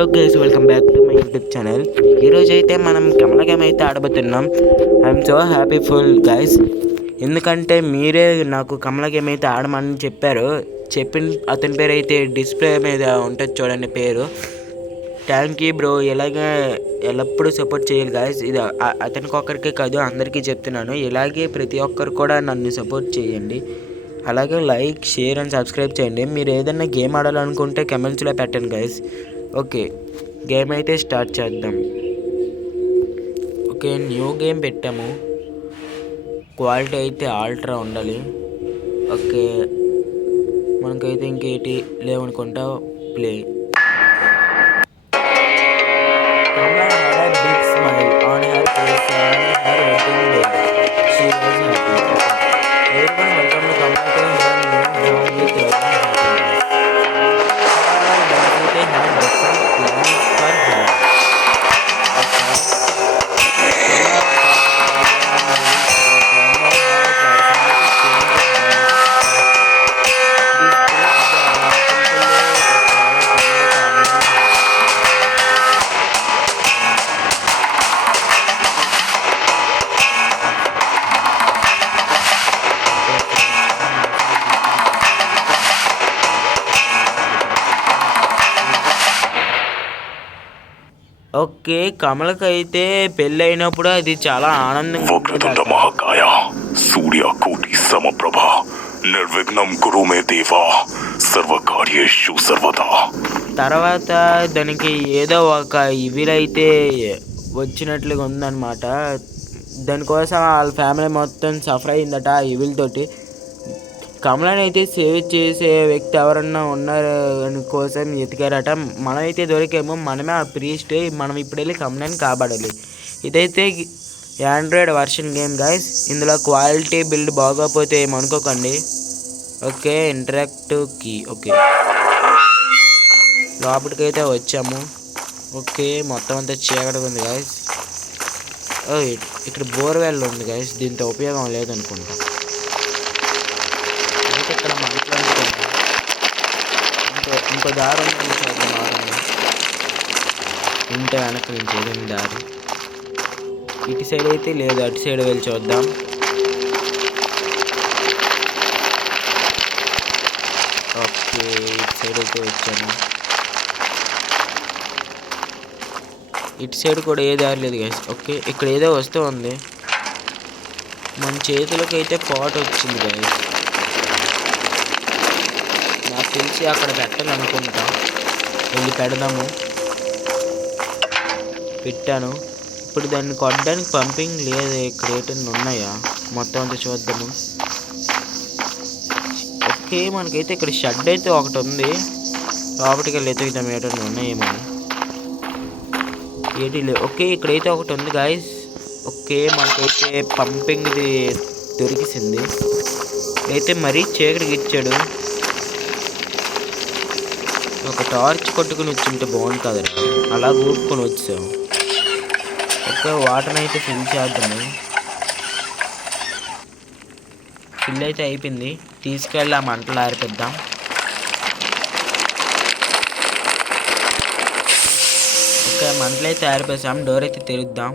Hello guys, welcome back to my YouTube channel. ఈరోజు అయితే మనం కమల గేమ్ అయితే ఆడబోతున్నాం. ఐఎమ్ సో హ్యాపీఫుల్ గైస్, ఎందుకంటే మీరే నాకు కమల గేమ్ అయితే ఆడమని చెప్పారు. అతని పేరు అయితే డిస్ప్లే మీద ఉంటుంది చూడండి పేరు. Thank you bro. ఎల్లప్పుడూ సపోర్ట్ చేయాలి గాయస్. ఇది అతనికి ఒక్కరికే కాదు, అందరికీ చెప్తున్నాను. ఇలాగే ప్రతి ఒక్కరు కూడా నన్ను సపోర్ట్ చేయండి. అలాగే లైక్, షేర్ అండ్ సబ్స్క్రైబ్ చేయండి. మీరు ఏదైనా గేమ్ ఆడాలనుకుంటే కమెంట్స్లో పెట్టండి గైస్. ఓకే, గేమ్ అయితే స్టార్ట్ చేద్దాం. ఓకే, న్యూ గేమ్ పెట్టాము. క్వాలిటీ అయితే ఆల్ట్రా ఉండాలి. ఓకే, మనకైతే ఇంకేటి లేవనుకుంటా. Play. Big smile on her face on her wedding day. She was happy. Everyone welcome to Kamala to her new home with love and happiness. They had different plans for her. Okay, కమలకి అయితే పెళ్ళి అయినప్పుడు అది చాలా ఆనందంగా వక్రతుండ మహాకాయ సూర్యకోటి సమప్రభ నిర్విఘ్నం కురు మే దేవా సర్వకార్యేషు సర్వదా. తర్వాత దానికి ఏదో ఒక ఇవిలైతే వచ్చినట్లుగా ఉందన్నమాట. దానికోసం వాళ్ళ ఫ్యామిలీ మొత్తం సఫర్ అయిందట ఆ ఇవిల్ తోటి. కమలని అయితే సేవ్ చేసే వ్యక్తి ఎవరన్నా ఉన్నారు అని కోసం ఎతికారట. మనమైతే దొరికాము. మనమే ఆ ప్రీస్ట్. మనం ఇప్పుడు వెళ్ళి కమలని కాపాడాలి. ఇదైతే ఆండ్రాయిడ్ వర్షన్ గేమ్ గైస్. ఇందులో క్వాలిటీ బిల్డ్ బాగోపోతే ఏమనుకోకండి. Okay, interactive key. ఓకే, లోపలికైతే వచ్చాము. ఓకే, మొత్తం అంతా చీకటిగా ఉంది గైస్. ఇక్కడ బోర్వెల్ ఉంది గైస్. దీంతో ఉపయోగం లేదనుకుంటా. ఇక్కడ మాట్లాడుకుంటాం. ఇంకో దారి ఉంది చూద్దాం. ఇంటి వెనక నుంచి ఏదైనా దారి ఇటు సైడ్ అయితే లేదు, అటు సైడ్ వెళ్ళి చూద్దాం. ఓకే, ఇటు సైడ్ అయితే వచ్చాను. ఇటు సైడ్ కూడా ఏ దారి లేదు గైస్. ఓకే, ఇక్కడ ఏదో వస్తువు ఉంది. మన చేతులకి అయితే పాట్ వచ్చింది గైస్. నాకు తెలిసి అక్కడ పెట్టాలనుకుంటా. వెళ్ళి పెడదాము. పెట్టాను. ఇప్పుడు దాన్ని కొట్టడానికి పంపింగ్ లేదు. ఇక్కడ ఏటన్నా ఉన్నాయా మొత్తం అంతా చూద్దాము. ఓకే, మనకైతే ఇక్కడ షెడ్ అయితే ఒకటి ఉంది. లోపలికి వెళ్ళి ఎతుకుతాం ఏటన్నా ఉన్నాయేమో. ఏటి లేవు. ఓకే, ఇక్కడైతే ఒకటి ఉంది గాయస్. ఓకే, మనకైతే పంపింగ్ది దొరికిసింది. అయితే మరీ చీకటికి ఇచ్చాడు. ఒక టార్చ్ కొట్టుకుని వచ్చింటే బాగుంది కదా. అలా ఊపుకొని వచ్చాము. ఓకే, వాటర్ అయితే ఫిల్ చేద్దాము. ఫిల్ అయితే అయిపోయింది. తీసుకెళ్ళి ఆ మంటలు ఆరిపిద్దాం. ఓకే, మంటలు అయితే ఆరిపేసాం. డోర్ అయితే తెరుద్దాం.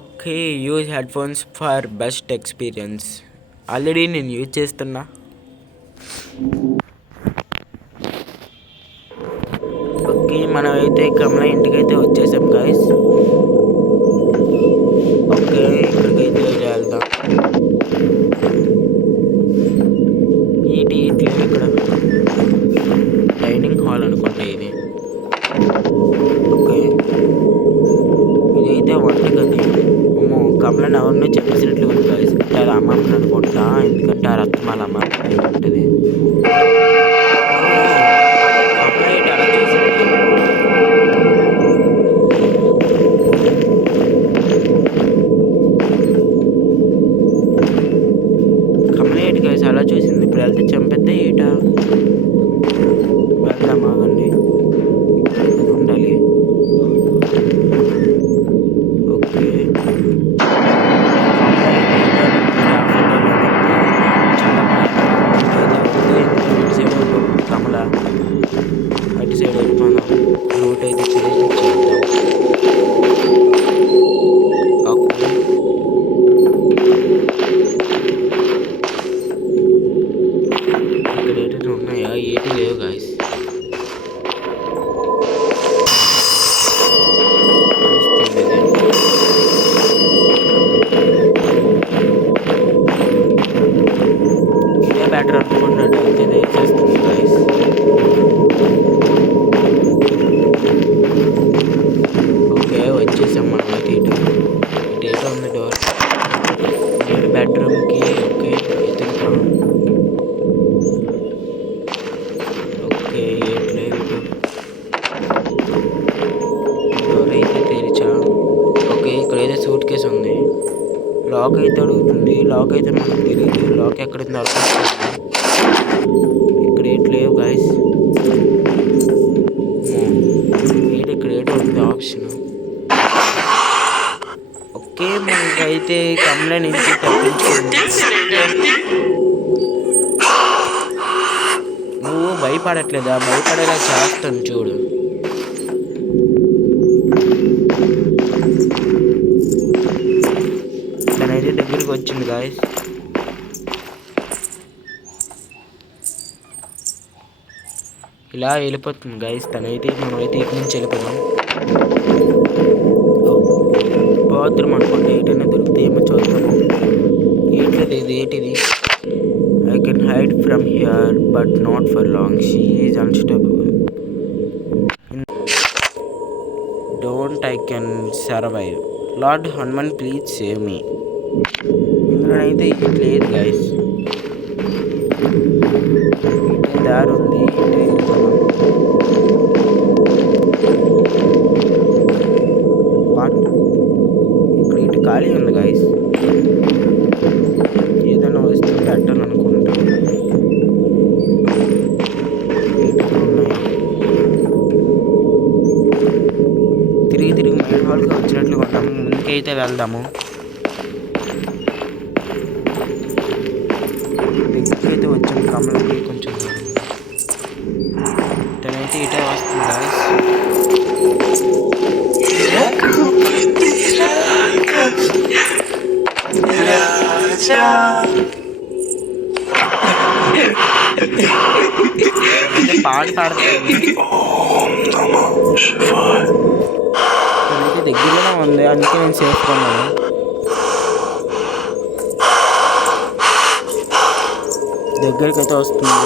Okay, use headphones for best experience. Already నేను యూజ్ చేస్తున్నా. ఓకే, మనం అయితే కమల ఇంటికైతే వచ్చేసాం గాయస్. ఓకే, ఇక్కడికైతే వెళ్దాం. ఏంటి ఇక్కడ డైనింగ్ హాల్ అనుకుంటా ఇది. ఓకే, ఇదైతే వంటగది. అమ్మో, కమలని ఎవరినో చెప్పేసినట్లు ఉంది గాయస్. అది అమ్మమ్మని అనుకుంటా, ఎందుకంటే ఆ రక్తమాల అమ్మ ఉంటుంది. అలా చూసింది. ఇప్పుడు వెళ్తే చంపేద్దా ఏటా? వెళ్దాం, ఆగండి. ఉండాలి. ఓకే, చాలా లాక్ అయితే అడుగుతుంది. లాక్ అయితే మనకు తెలియదు. లాక్ ఎక్కడ ఇక్కడ ఏంటి లేవు గాయస్. ఇక్కడ ఏటో ఉంది ఆప్షన్. ఓకే మనకైతే కమల నుంచి తప్పించుకుంది. నువ్వు భయపడట్లేదా? భయపడేలా చేస్తాను చూడు. తనైతే దగ్గరికి వచ్చింది గాయస్. ఇలా వెళ్ళిపోతుంది గాయస్ తనైతే. మనమైతే ఇక్కడి నుంచి వెళ్ళిపోదాం. బాత్రూమ్ అనుకుంటే ఏటైనా దొరుకుతాయేమో చూద్దాము. ఏంటిది ఇది? ఏంటిది? I can hide from here, but not for long. She is unstoppable. Don't I can survive. Lord Hanuman, please save me. ఇందులోనైతే ఇటు లేదు గైస్. ఇటే దారి ఉంది. ఇటే వెళ్తున్నాం. ఇక్కడ ఇటు ఖాళీ ఉంది గైస్. ఏదైనా వస్తే పెట్టాలనుకుంటా. తిరిగి తిరిగి మెయిన్ హాల్కి వచ్చినట్లుగా ఉన్నాము. ముందుకైతే వెళ్దాము. దగ్గరికి వచ్చాము. కమలకి కొంచెం తనైతే ఇటే వస్తుంది గాయస్. పాడి పాడుతుంది. తనైతే దగ్గరలోనే ఉంది. అందుకే నేను సేఫ్ కొన్నాను. దగ్గరికి అయితే వస్తుంది.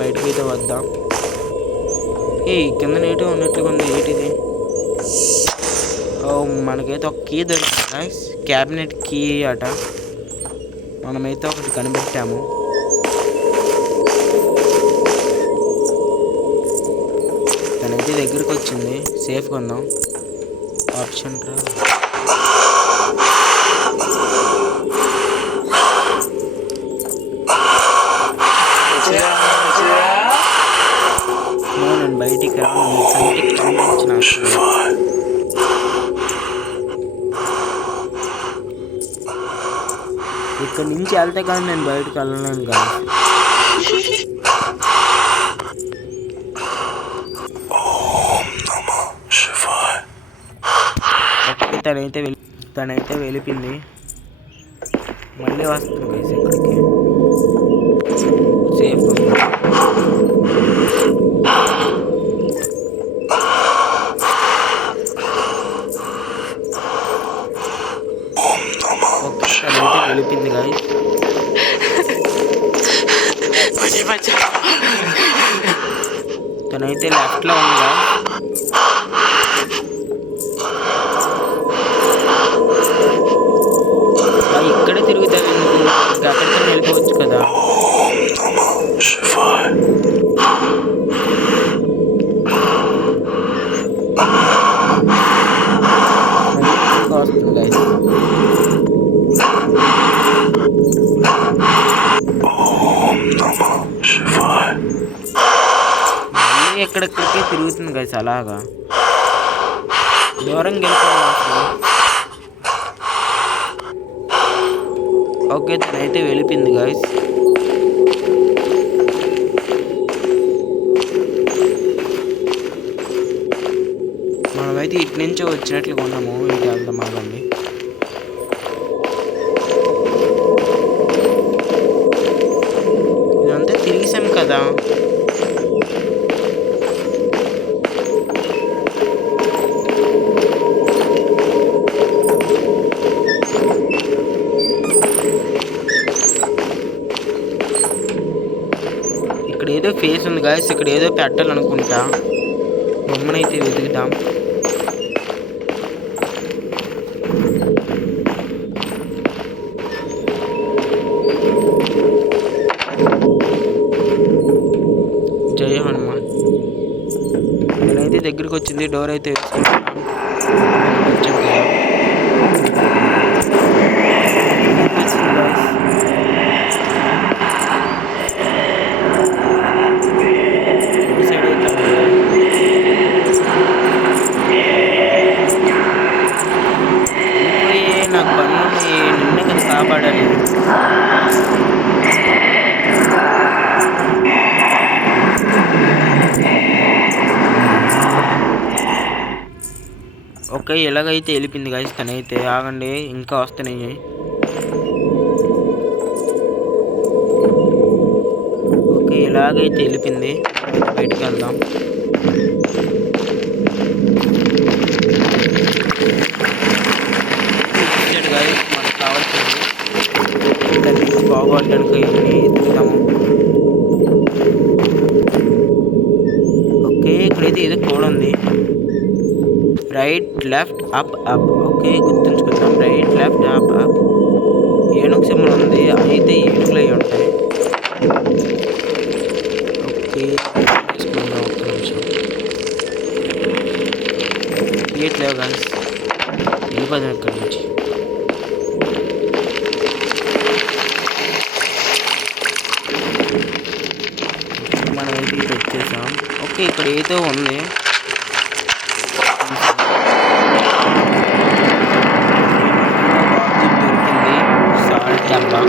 బయటకు అయితే వద్దాం. కింద నీట్గా ఉన్నట్లుగా ఉంది. ఏంటిది? మనకైతే ఒక కీ దొరుకుతుంది. క్యాబినెట్ కీ అట. మనమైతే ఒకటి కనిపెట్టాము. తనైతే దగ్గరికి వచ్చింది. సేఫ్గా ఉందాం. ఆప్షన్ రా. నేను బయటికి రాను. కంటికి కనిపించిన ఇక్కడ నుంచి వెళ్తే కానీ నేను బయటకు వెళ్ళలేను కదా. తనైతే వెళ్ళిపోయింది. మళ్ళీ వస్తుంది గైస్ ఇక్కడికి. సేఫ్ వెళ్ళిపోయింది గాయస్. తనైతే లెఫ్ట్లో ఉందా? ఇక్కడే తిరుగుతావు ఎందుకు? అక్కడికి వెళ్ళిపోవచ్చు కదా. వస్తుంది గైస్. మళ్ళీ ఎక్కడెక్కడికి తిరుగుతుంది గైస్. అలాగా దూరంగా వెళ్ళిపోవాలి. ఓకే తనైతే వెళ్ళిపోయింది గాయస్. మనమైతే ఇటు నుంచి వచ్చినట్లుగా ఉన్నాము. ఇటు వెళ్దాం ఆగండి. ఇదంతా తిరిగిసాం కదా. ఇక్కడ ఏదో ఫేస్ ఉంది గాయస్. ఇక్కడ ఏదో పెట్టాలనుకుంటా. బొమ్మనైతే వెతుకుతాం. జై హనుమాన్. దగ్గరికి వచ్చింది. డోర్ అయితే వేసుకుంటాం. వచ్చాం కదా. ఎటు సైడ్ అయితే వెళ్ళిపోయి నాకు పనులు ఉన్నాయి. నిన్నే కదా కాపాడాలి. ఓకే ఎలాగైతే వెళ్ళిపోయింది గాయస్ తనైతే. ఆగండి ఇంకా వస్తున్నాయి. ఓకే ఎలాగైతే వెళ్ళిపోయింది. బయటికి వెళ్దాం. గాయస్ మనకు కావాల్సింది దాని నుంచి బాగుపడడానికి ఇవన్నీ ఎత్తుకుతాము. ఓకే ఇక్కడైతే ఏదో కోడ్ ఉంది. Right left up up. Okay గుర్తుంచుకుందాం. Right left up up. ఏనుగు సింబల్ ఉంది. అయితే ఏనుగులు అయి ఉంటాయి. ఓకే తీసుకుందాం. ఒక్క నిమిషం ఇట్లేవు గాయస్. వెళ్ళిపోదాం ఇక్కడి నుంచి. మనం అయితే ఇటు వచ్చేసాం. ఓకే ఇక్కడ ఏదో ఉంది. దొరికింది సాల్ట్ డబ్బా.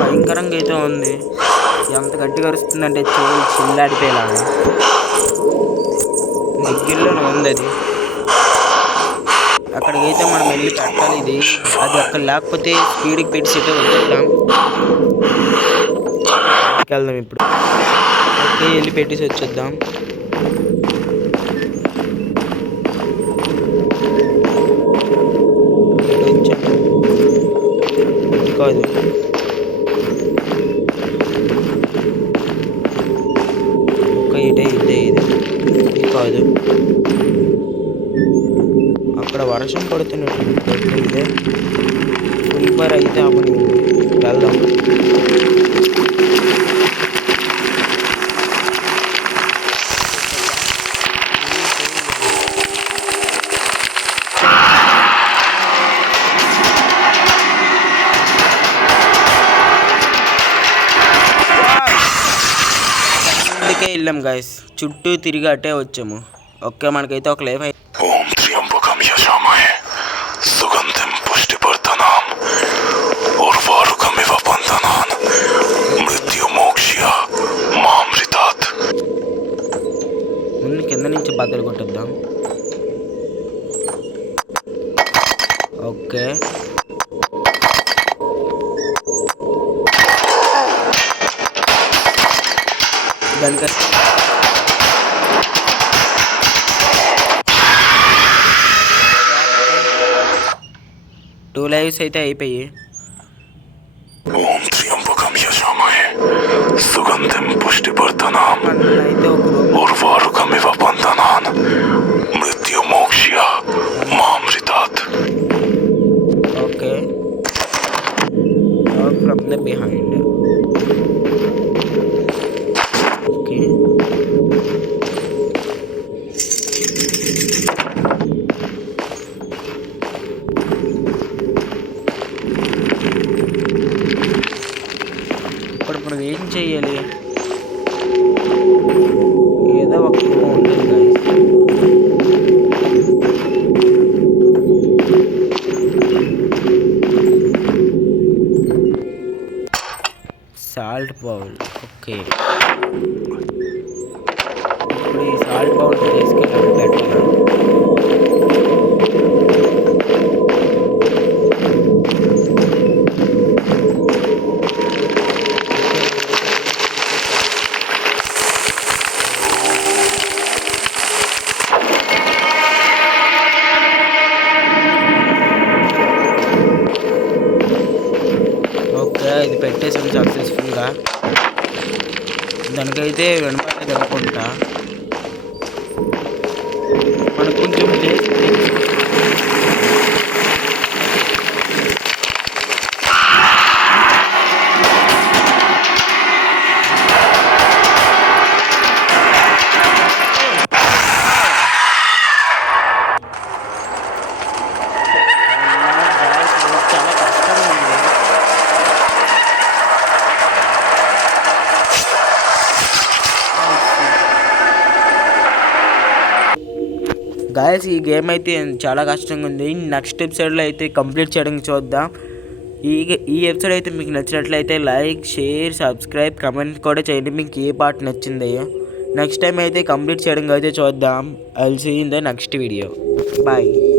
భయంకరంగా అయితే ఉంది. ఎంత గట్టిగా అరుస్తుందంటే చెవులు చిల్లాడిపోయేలాగా. దగ్గరలోనే ఉంది అది. అక్కడికైతే మనం వెళ్ళి పెట్టాలి. ఇది అది అక్కడ లేకపోతే స్పీడ్కి పెట్టి అయితే వదిలేద్దాం. వెళ్దాం ఇప్పుడు. ఓకే వెళ్ళి పెట్టేసి వచ్చేద్దాం. కాదు ఒక్క ఇదే ఇదే ఇది కాదు. అక్కడ వర్షం పడుతున్నట్టు ఇదే ఫుల్ అయితే అప్పుడు వెళ్దాం. వెళ్ళాం గాయస్. చుట్టూ తిరిగి అట్టే వచ్చాము. ఓకే మనకైతే ఒక లైఫ్ ఓం త్ర్యంబకం యజామహే సుగంధిం పుష్టివర్ధనం ఉర్వారుకమివ బంధనాన్ మృత్యుమోక్ష్య మామృతాత్. ముందు కింద నుంచి బద్దలు కొట్టేద్దాం. ఓకే దానికి 2 లైవ్స్ అయితే అయిపోయి. ఓం త్ర్యంబకం యజామహే సుగంధిం పుష్టివర్ధనం ఉర్వారుకమివ బంధనాన్ మృత్యుమోక్ష్య మామృతాత్. Okay from the behind. Okay ఇప్పుడు ఏం చెయ్యాలి? ఏదో ఒక ఉంటుంది గాయస్. Salt bowl. ఓకే ఇప్పుడు ఈ సాల్ట్ బౌల్ తీసుకెళ్ళి పెట్టాలి. ఓకే ఇది పెట్టేసాం సక్సెస్ఫుల్గా. దానికైతే వినపడలేదు అనుకుంటా. మనకు కొంచెం ప్లేస్ చాలా కష్టంగా ఉంది. గాయస్ ఈ గేమ్ అయితే చాలా కష్టంగా ఉంది. నెక్స్ట్ ఎపిసోడ్లో అయితే కంప్లీట్ చేయడానికి చూద్దాం. ఈ ఎపిసోడ్ అయితే మీకు నచ్చినట్లయితే లైక్, షేర్, సబ్స్క్రైబ్, కమెంట్ కూడా చేయండి మీకు ఏ పార్ట్ నచ్చిందయ్యో. నెక్స్ట్ టైం అయితే కంప్లీట్ చేయడానికి అయితే చూద్దాం. I will see in the next video. Bye.